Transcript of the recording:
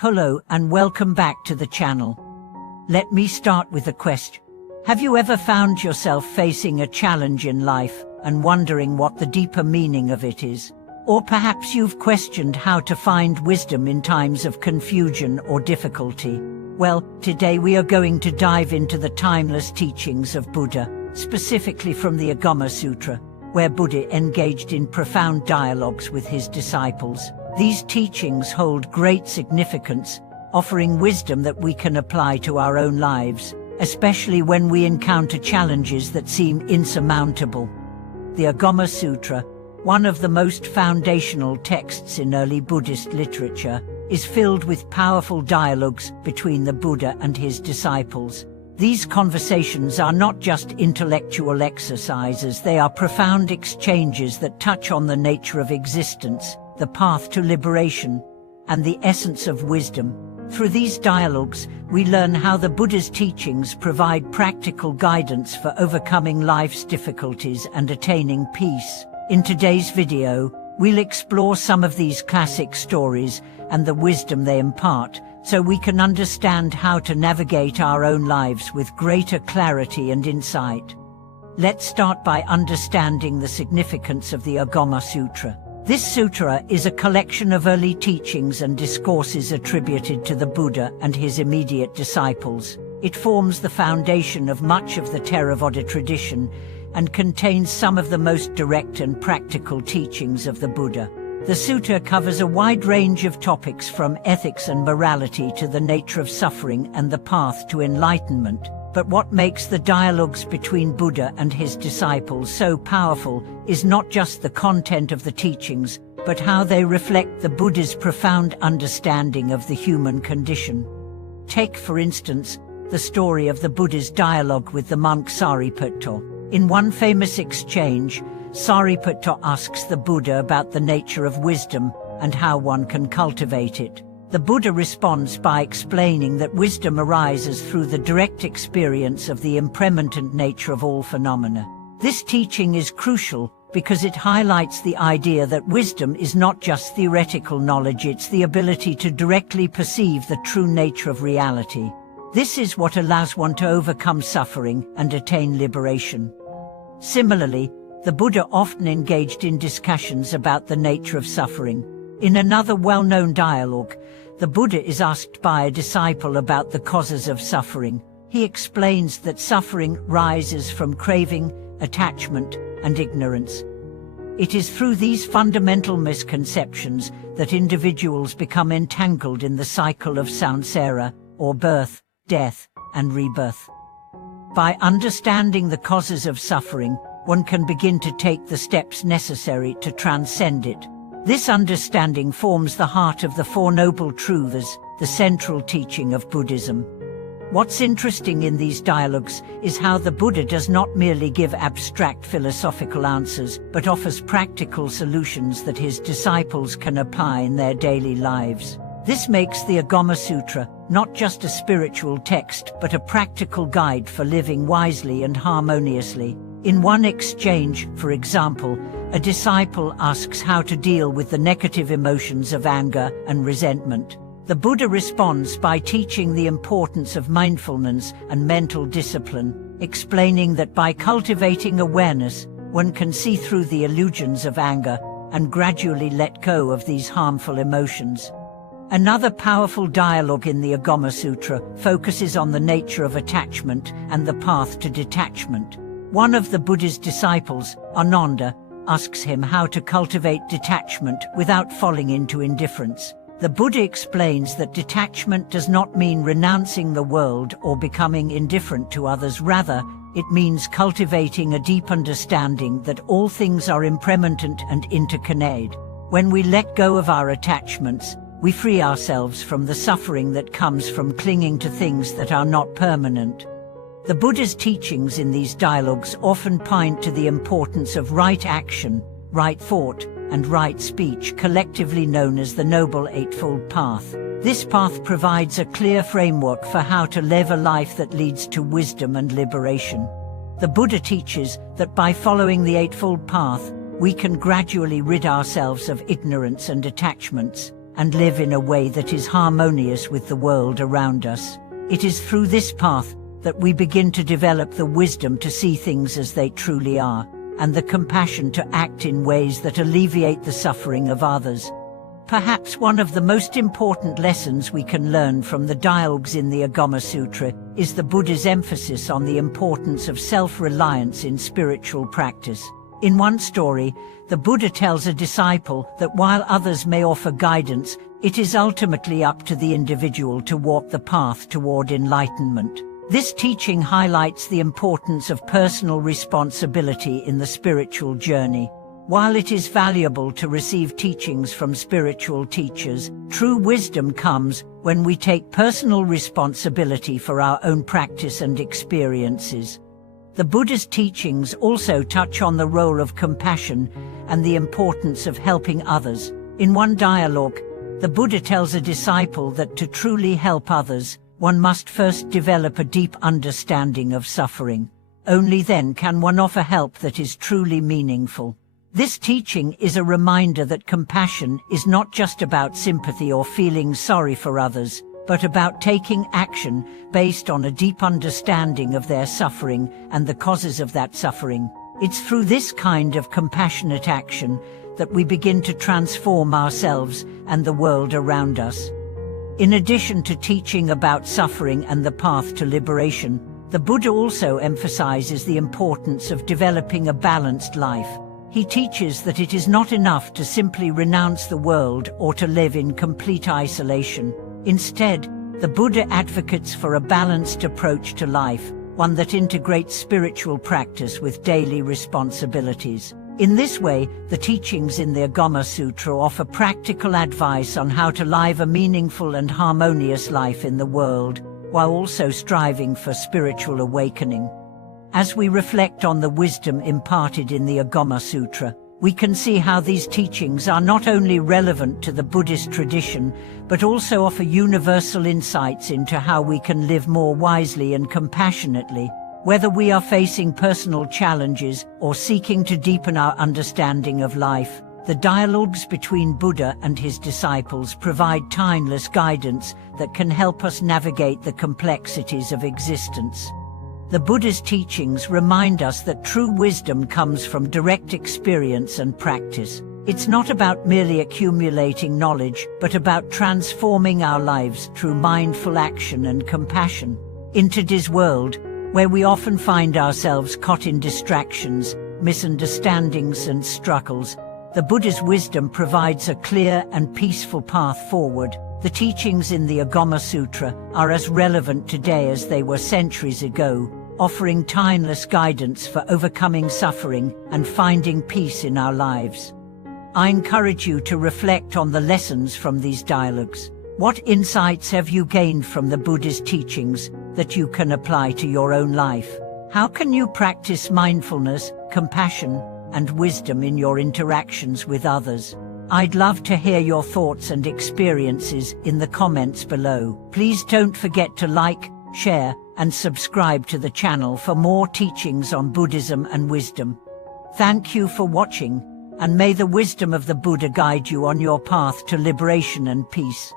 Hello and welcome back to the channel. Let me start with a question. Have you ever found yourself facing a challenge in life and wondering what the deeper meaning of it is? Or perhaps you've questioned how to find wisdom in times of confusion or difficulty? Well, today we are going to dive into the timeless teachings of Buddha, specifically from the Agama Sutra, where Buddha engaged in profound dialogues with his disciples. These teachings hold great significance, offering wisdom that we can apply to our own lives, especially when we encounter challenges that seem insurmountable. The Agama Sutra, one of the most foundational texts in early Buddhist literature, is filled with powerful dialogues between the Buddha and his disciples. These conversations are not just intellectual exercises, they are profound exchanges that touch on the nature of existence, the path to liberation, and the essence of wisdom. Through these dialogues, we learn how the Buddha's teachings provide practical guidance for overcoming life's difficulties and attaining peace. In today's video, we'll explore some of these classic stories and the wisdom they impart, so we can understand how to navigate our own lives with greater clarity and insight. Let's start by understanding the significance of the Agama Sutra. This sutra is a collection of early teachings and discourses attributed to the Buddha and his immediate disciples. It forms the foundation of much of the Theravada tradition and contains some of the most direct and practical teachings of the Buddha. The sutta covers a wide range of topics from ethics and morality to the nature of suffering and the path to enlightenment. But what makes the dialogues between Buddha and his disciples so powerful is not just the content of the teachings, but how they reflect the Buddha's profound understanding of the human condition. Take, for instance, the story of the Buddha's dialogue with the monk Sariputta. In one famous exchange, Sariputta asks the Buddha about the nature of wisdom and how one can cultivate it. The Buddha responds by explaining that wisdom arises through the direct experience of the impermanent nature of all phenomena. This teaching is crucial because it highlights the idea that wisdom is not just theoretical knowledge, it's the ability to directly perceive the true nature of reality. This is what allows one to overcome suffering and attain liberation. Similarly, the Buddha often engaged in discussions about the nature of suffering. In another well-known dialogue, the Buddha is asked by a disciple about the causes of suffering. He explains that suffering rises from craving, attachment, and ignorance. It is through these fundamental misconceptions that individuals become entangled in the cycle of samsara, or birth, death, and rebirth. By understanding the causes of suffering, one can begin to take the steps necessary to transcend it. This understanding forms the heart of the Four Noble Truths, the central teaching of Buddhism. What's interesting in these dialogues is how the Buddha does not merely give abstract philosophical answers, but offers practical solutions that his disciples can apply in their daily lives. This makes the Agama Sutra not just a spiritual text, but a practical guide for living wisely and harmoniously. In one exchange, for example, a disciple asks how to deal with the negative emotions of anger and resentment. The Buddha responds by teaching the importance of mindfulness and mental discipline, explaining that by cultivating awareness, one can see through the illusions of anger and gradually let go of these harmful emotions. Another powerful dialogue in the Agama Sutra focuses on the nature of attachment and the path to detachment. One of the Buddha's disciples, Ananda, asks him how to cultivate detachment without falling into indifference. The Buddha explains that detachment does not mean renouncing the world or becoming indifferent to others. Rather, it means cultivating a deep understanding that all things are impermanent and interconnected. When we let go of our attachments, we free ourselves from the suffering that comes from clinging to things that are not permanent. The Buddha's teachings in these dialogues often point to the importance of right action, right thought, and right speech, collectively known as the Noble Eightfold Path. This path provides a clear framework for how to live a life that leads to wisdom and liberation. The Buddha teaches that by following the Eightfold Path, we can gradually rid ourselves of ignorance and attachments, and live in a way that is harmonious with the world around us. It is through this path that we begin to develop the wisdom to see things as they truly are, and the compassion to act in ways that alleviate the suffering of others. Perhaps one of the most important lessons we can learn from the dialogues in the Agama Sutra is the Buddha's emphasis on the importance of self-reliance in spiritual practice. In one story, the Buddha tells a disciple that while others may offer guidance, it is ultimately up to the individual to walk the path toward enlightenment. This teaching highlights the importance of personal responsibility in the spiritual journey. While it is valuable to receive teachings from spiritual teachers, true wisdom comes when we take personal responsibility for our own practice and experiences. The Buddha's teachings also touch on the role of compassion and the importance of helping others. In one dialogue, the Buddha tells a disciple that to truly help others, one must first develop a deep understanding of suffering. Only then can one offer help that is truly meaningful. This teaching is a reminder that compassion is not just about sympathy or feeling sorry for others, but about taking action based on a deep understanding of their suffering and the causes of that suffering. It's through this kind of compassionate action that we begin to transform ourselves and the world around us. In addition to teaching about suffering and the path to liberation, the Buddha also emphasizes the importance of developing a balanced life. He teaches that it is not enough to simply renounce the world or to live in complete isolation. Instead, the Buddha advocates for a balanced approach to life, one that integrates spiritual practice with daily responsibilities. In this way, the teachings in the Agama Sutra offer practical advice on how to live a meaningful and harmonious life in the world, while also striving for spiritual awakening. As we reflect on the wisdom imparted in the Agama Sutra, we can see how these teachings are not only relevant to the Buddhist tradition, but also offer universal insights into how we can live more wisely and compassionately. Whether we are facing personal challenges or seeking to deepen our understanding of life, the dialogues between Buddha and his disciples provide timeless guidance that can help us navigate the complexities of existence. The Buddha's teachings remind us that true wisdom comes from direct experience and practice. It's not about merely accumulating knowledge, but about transforming our lives through mindful action and compassion. In today's world, where we often find ourselves caught in distractions, misunderstandings and struggles, the Buddha's wisdom provides a clear and peaceful path forward. The teachings in the Agama Sutra are as relevant today as they were centuries ago, offering timeless guidance for overcoming suffering and finding peace in our lives. I encourage you to reflect on the lessons from these dialogues. What insights have you gained from the Buddha's teachings that you can apply to your own life? How can you practice mindfulness, compassion, and wisdom in your interactions with others? I'd love to hear your thoughts and experiences in the comments below. Please don't forget to like, share, and subscribe to the channel for more teachings on Buddhism and wisdom. Thank you for watching, and may the wisdom of the Buddha guide you on your path to liberation and peace.